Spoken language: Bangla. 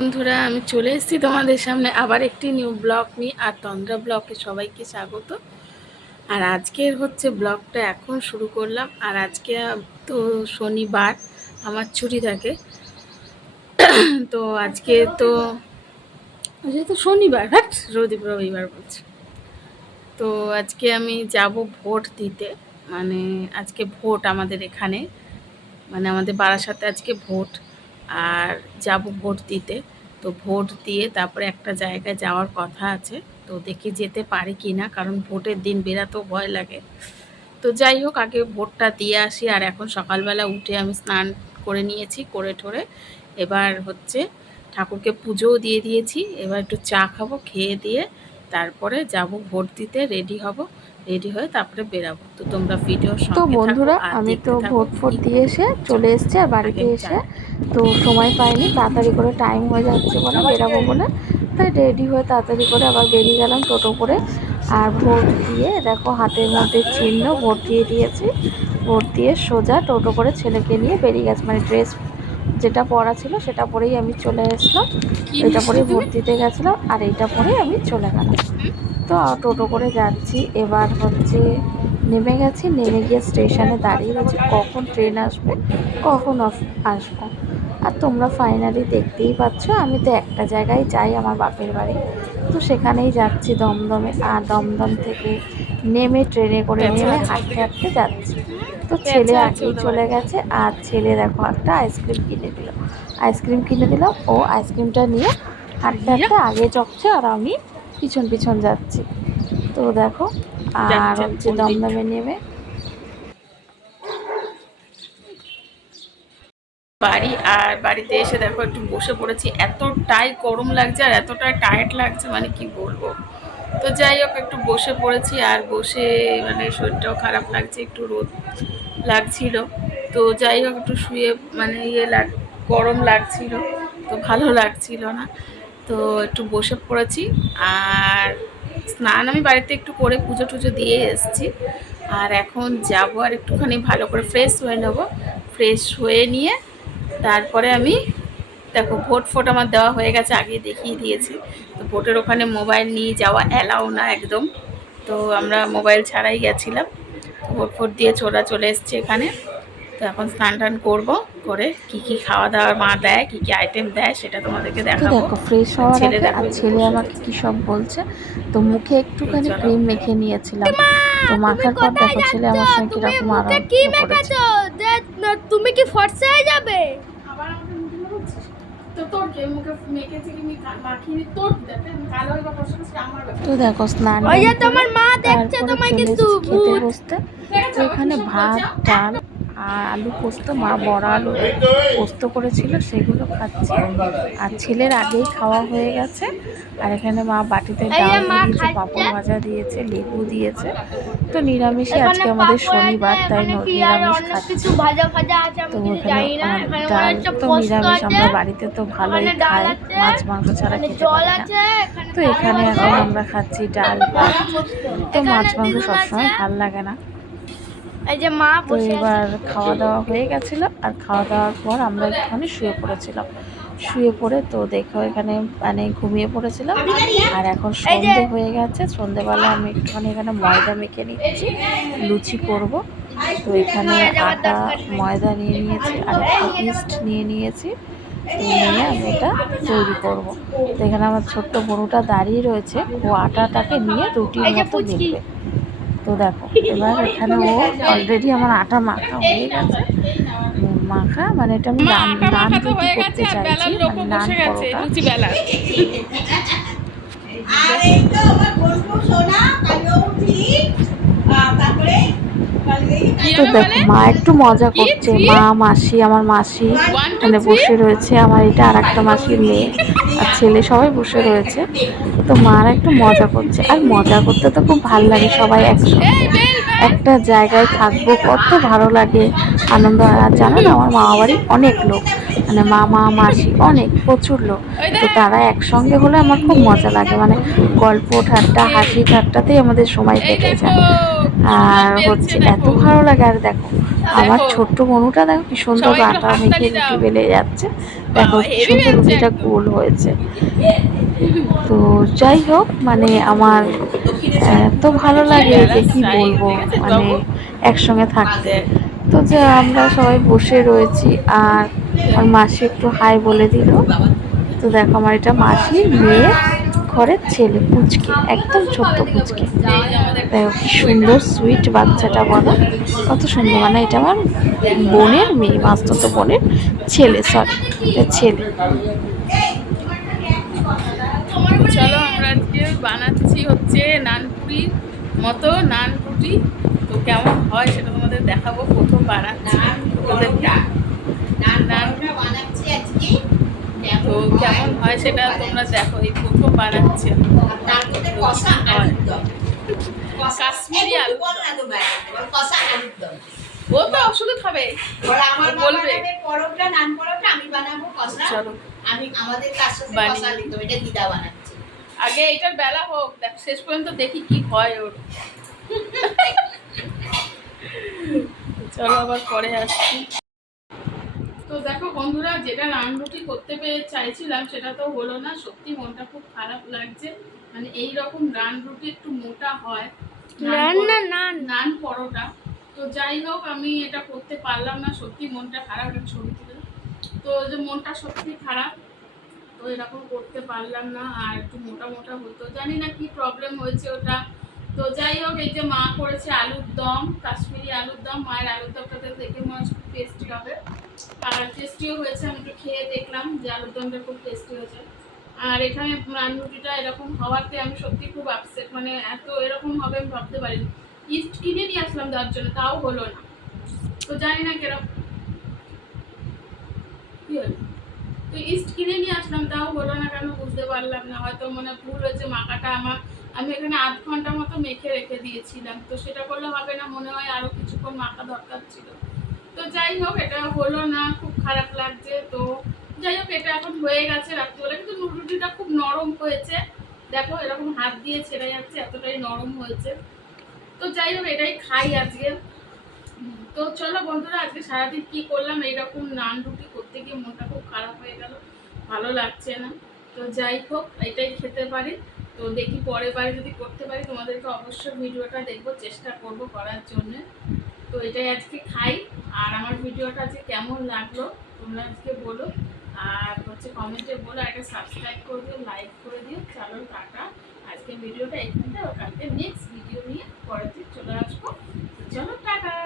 বন্ধুরা, আমি চলে এসেছি তোমাদের সামনে আবার একটি নিউ ব্লগ নিয়ে, আর তন্দ্রা ব্লগে সবাইকে স্বাগত। আর আজকের হচ্ছে ব্লগটা এখন শুরু করলাম। আর আজকে তো শনিবার, আমার ছুটি থাকে। তো আজকে তো যেহেতু শনিবার হ্যাট রবিবার রবিবার বলছি। তো আজকে আমি যাব ভোট দিতে। মানে আজকে ভোট আমাদের এখানে। মানে আমাদের বারাসাতে আজকে ভোট। আর যাব ভোট দিতে। তো ভোট দিয়ে তারপরে একটা জায়গায় যাওয়ার কথা আছে। তো দেখি যেতে পারি কি না কারণ ভোটের দিন বেরাতেও ভয় লাগে। তো যাই হোক আগে ভোটটা দিয়ে আসি। আর এখন সকালবেলা উঠে আমি স্নান করে নিয়েছি করে ঠোরে। এবার হচ্ছে ঠাকুরকে পুজোও দিয়ে দিয়েছি। এবার একটু চা খাব খেয়ে দিয়ে তারপরে যাব ভোট দিতে রেডি হব। রেডি হয়ে তারপরে বেরাবো। তো তোমরা ভিডিও তো বন্ধুরা আমি তো ভোট ফোট দিয়ে এসে চলে এসেছি আর বাড়িতে এসে তো সময় পাইনি তাড়াতাড়ি করে টাইম হয়ে যাচ্ছে বলে বেরাবো বলে। তাই রেডি হয়ে তাড়াতাড়ি করে আবার বেরিয়ে গেলাম টোটো করে। আর ভোট দিয়ে দেখো হাতের মধ্যে চিহ্ন ভোট দিয়ে দিয়েছি। ভোট দিয়ে সোজা টোটো করে ছেলেকে নিয়ে বেরিয়ে গেছে। মানে ড্রেস যেটা পরা ছিল সেটা পরেই আমি চলে এসলাম এটা পরেই ভোট দিতে গেছিলাম আর এইটা পরেই আমি চলে গেলাম। তো টোটো করে যাচ্ছি। এবার হচ্ছে নেমে গেছি। নেমে গিয়ে স্টেশনে দাঁড়িয়ে রয়েছি। কখন ট্রেন আসবে? কখন আসব? তোমরা ফাইনালি দেখতেই পাচ্ছ আমি তো একটা জায়গায় যাই আমার বাপের বাড়ি। তো সেখানেই যাচ্ছি দমদমে আর দমদম থেকে নেমে ট্রেনে করে নেমে হাঁটতে হাঁটতে যাচ্ছি। তো ছেলে আগেই চলে গেছে আর ছেলে দেখো একটা আইসক্রিম কিনে দিল। আইসক্রিম কিনে দিলাম ও আইসক্রিমটা নিয়ে হাঁটতে হাঁটতে আগে চকছে আর আমি পিছন পিছন যাচ্ছি। তো দেখো আর হচ্ছে দমদমে নেমে বাড়ি আর বাড়িতে এসে দেখো একটু বসে পড়েছি। এতটাই গরম লাগছে আর এতটাই টায়ার্ড লাগছে মানে কি বলব? তো যাই হোক, একটু বসে পড়েছি আর বসে মানে শরীরটাও খারাপ লাগছে, একটু রোদ লাগছিল। তো যাই হোক, একটু শুয়ে মানে ইয়ে লাগ, গরম লাগছিল, তো ভালো লাগছিল না। তো একটু বসে পড়েছি আর স্নান আমি বাড়িতে একটু করে পুজো টুজো দিয়ে এসেছি। আর এখন যাব আর একটুখানি ভালো করে ফ্রেশ হয়ে নেব। ফ্রেশ হয়ে নিয়ে তারপরে আমি দেখো ভোট ফোট আমার দেওয়া হয়ে গেছে আগে দেখিয়ে দিয়েছি। তো ভোটের ওখানে মোবাইল নিয়ে যাওয়া অ্যালাউ না একদম। তো আমরা মোবাইল ছাড়াই গেছিলাম। ভোট ফোট দিয়ে চোরা চলে এসছে এখানে। তো এখন স্নান টান করব করে কি কি খাওয়া দাওয়ার মা দেয় কি কি আইটেম দেয় সেটা তোমাদেরকে দেখাবো। দেখো ফ্রেশ হওয়ার ছেলে আর ছেলে আমাকে কি সব বলছে? তো মুখে একটুখানি। ক্রিম মেখে নিয়েছিলাম। তো মাখার পর দেখো ছেলে আমার সঙ্গে কীরকম আরাম তুমি কি ফর্সা হয়ে যাবে আবার আমাকে মুখে লাগাচ্ছিস? তো তোর কে? মুখে মেখেছে কি মাখিনি তোর দেখে স্নান তোমার মা দেখছে তোমায় কিন্তু এখানে ভাত ডাল আর আলু পোস্ত মা বড় আলু পোস্ত করেছিল সেগুলো খাচ্ছি। আর ছেলের আগেই খাওয়া হয়ে গেছে। আর এখানে মা বাটিতে ডাল দিয়েছে পাঁপড় ভাজা দিয়েছে লেবু দিয়েছে। তো নিরামিষই এখানে আজকে আমাদের শনিবার তাই ন- নিরামিষ খাচ্ছি। কিছু ভাজা ভাজা আছে আমি তো ডাল তো নিরামিষ আমরা বাড়িতে তো ভালোই খাই মাছ মাংস ছাড়া খেতে পারি না। তো এখানে এখন আমরা খাচ্ছি ডাল তো মাছ মাংস সবসময় ভালো লাগে না। তো বসে এবার খাওয়া দাওয়া হয়ে গেছিল আর খাওয়া দাওয়ার পর আমরা একটুখানি শুয়ে পড়েছিলাম। শুয়ে পড়ে তো দেখো এখানে মানে ঘুমিয়ে পড়েছিলাম আর এখন সন্ধে হয়ে গেছে সন্ধেবেলা আমি একটুখানি এখানে ময়দা মেখে নিচ্ছি লুচি করব। তো এখানে আটা ময়দা নিয়ে নিয়েছি আর একটু ইস্ট নিয়ে নিয়েছি নিয়ে আমি এটা তৈরি করব। তো এখানে আমার ছোট্ট বড়ুটা দাঁড়িয়ে রয়েছে ও আটাটাকে নিয়ে রুটির মতো পুচকি। তো দেখো এবার এখানে ও অলরেডি আমার আটা মাখা হয়ে গেছে। মাখা মানে এটা আমি নান নান রুটি করতে চাইছি মানে নান পরোটা। আর এই তো আমার বন্ধু সোনা কালো উঠি। তারপরে তো দেখো মা একটু মজা করছে মা মাসি আমার মাসি মানে বসে রয়েছে আমার এটা আর একটা মাসির মেয়ে আর ছেলে সবাই বসে রয়েছে। তো মারা একটু মজা করছে। আর মজা করতে তো খুব ভালো লাগে সবাই একসঙ্গে। একটা জায়গায় থাকব কত ভালো লাগে আনন্দ। আর জানো না আমার মামা বাড়ি অনেক লোক মানে মামা মাসি অনেক প্রচুর লোক। তো তারা একসঙ্গে হলে আমার খুব মজা লাগে মানে গল্প ঠাট্টা হাসি ঠাট্টাতেই আমাদের সময় কেটে যায়। আর হচ্ছে এত ভালো লাগে আর দেখো আমার ছোট্ট বনুটা দেখো কি সুন্দর আটা মেখে রুটি বেলে যাচ্ছে। দেখো কি সুন্দর রুটিটা গোল হয়েছে। তো যাই হোক মানে আমার এত ভালো লাগে যে কি বলব। মানে একসঙ্গে থাকতে তো যে আমরা সবাই বসে রয়েছি আর আমার মাসি একটু হাই বলে দিল। তো দেখো আমার এটা মাসির মেয়ে ঘরের ছেলে পুচকে একদম ছোট্ট পুচকে। দেখো কি সুন্দর সুইট বাচ্চাটা বলো। কত সুন্দর মানে এটা আমার বোনের মেয়ে মাস্তত বোনের ছেলে সরি এটা ছেলে। চলো আমরা আজকে বানাচ্ছি হচ্ছে নানপুরির মতো নানপুরি তো কেমন হয় সেটা তোমাদের দেখাবো প্রথম বানাচ্ছি তো কেমন হয় সেটা তোমরা দেখো এই প্রথম বানাচ্ছি কাশ্মীরি আলু। ও তো শুধু খাবে। আমার বলবে। পরোটা নান পরোটা আমি বানাবো কষা। আমি আমাদের তার সাথে কষা দিতে এটা দিদা বানাচ্ছে। আগে এটার বেলা হোক দেখ শেষ পর্যন্ত দেখি কি হয় ওর। চলো আবার পরে আসছি। তো দেখো বন্ধুরা যেটা রান রুটি করতে পেরে চাইছিলাম সেটা তো হলো না। সত্যি মনটা খুব খারাপ লাগছে। মানে এই রকম রান রুটি একটু মোটা হয় নান নান। নান পরোটা। তো যাই হোক আমি এটা করতে পারলাম না। সত্যি মনটা খারাপ ছবি তুলে। তো যে মনটা সত্যি খারাপ তো এরকম করতে পারলাম না। আর একটু মোটা মোটা হতো। জানি না কি প্রবলেম হয়েছে ওটা। তো যাই হোক, এই যে মা করেছে আলুর দম, কাশ্মীরি আলুর দম, মায়ের আলুর দমটাতে দেখে মনে হচ্ছে খুব টেস্টি হবে। আর টেস্টিও হয়েছে, আমি একটু খেয়ে দেখলাম যে আলুর দমটা খুব টেস্টি হয়েছে। আর এখানে নান রুটিটা এরকম হওয়াতে আমি সত্যি খুব আপসেট মানে এত এরকম হবে আমি ভাবতে পারিনি। ইস্ট কিনে নিয়ে আসলাম যার জন্য, তাও হলো না। তো জানি না কীরকম কি হলো? তো ইস্ট কিনে নিয়ে আসলাম, তাও হলো না কেন বুঝতে পারলাম না। হয়তো মনে ভুল হয়েছে মাখাটা আমার আমি এখানে আধ ঘণ্টা মতো মেখে রেখে দিয়েছিলাম। তো সেটা করলে হবে না, মনে হয় আরও কিছুক্ষণ মাখা দরকার ছিল। তো যাই হোক, এটা হলো না, খুব খারাপ লাগছে। তো যাই হোক, এটা এখন হয়ে গেছে রাত্রিবেলা। কিন্তু রুটিটা খুব নরম হয়েছে। দেখো, এরকম হাত দিয়ে ছেড়ে যাচ্ছে, এতটাই নরম হয়েছে। তো যাই হোক, এটাই খাই আজকে। তো চলো বন্ধুরা, আজকে সারাদিন কি করলাম, এইরকম নান রুটি করতে গিয়ে মনটা খুব খারাপ হয়ে গেল। ভালো লাগছে না। তো যাই হোক, এটাই খেতে পারি। তো দেখি পরের বারে যদি করতে পারি, তোমাদেরকে অবশ্যই ভিডিওটা দেখব, চেষ্টা করব করার জন্য। তো এটাই আজকে খাই। আর আমার ভিডিওটা আজকে কেমন লাগল, তোমরা আজকে বলো। আর হচ্ছে কমেন্টে বলো একটা সাবস্ক্রাইব করে দিও লাইক করে দিও। চলো, টাটা। আজকে ভিডিওটা এখানটা কালকে নেক্সট ভিডিও নিয়ে পরের দিন চলে আসব। চলো, টাটা।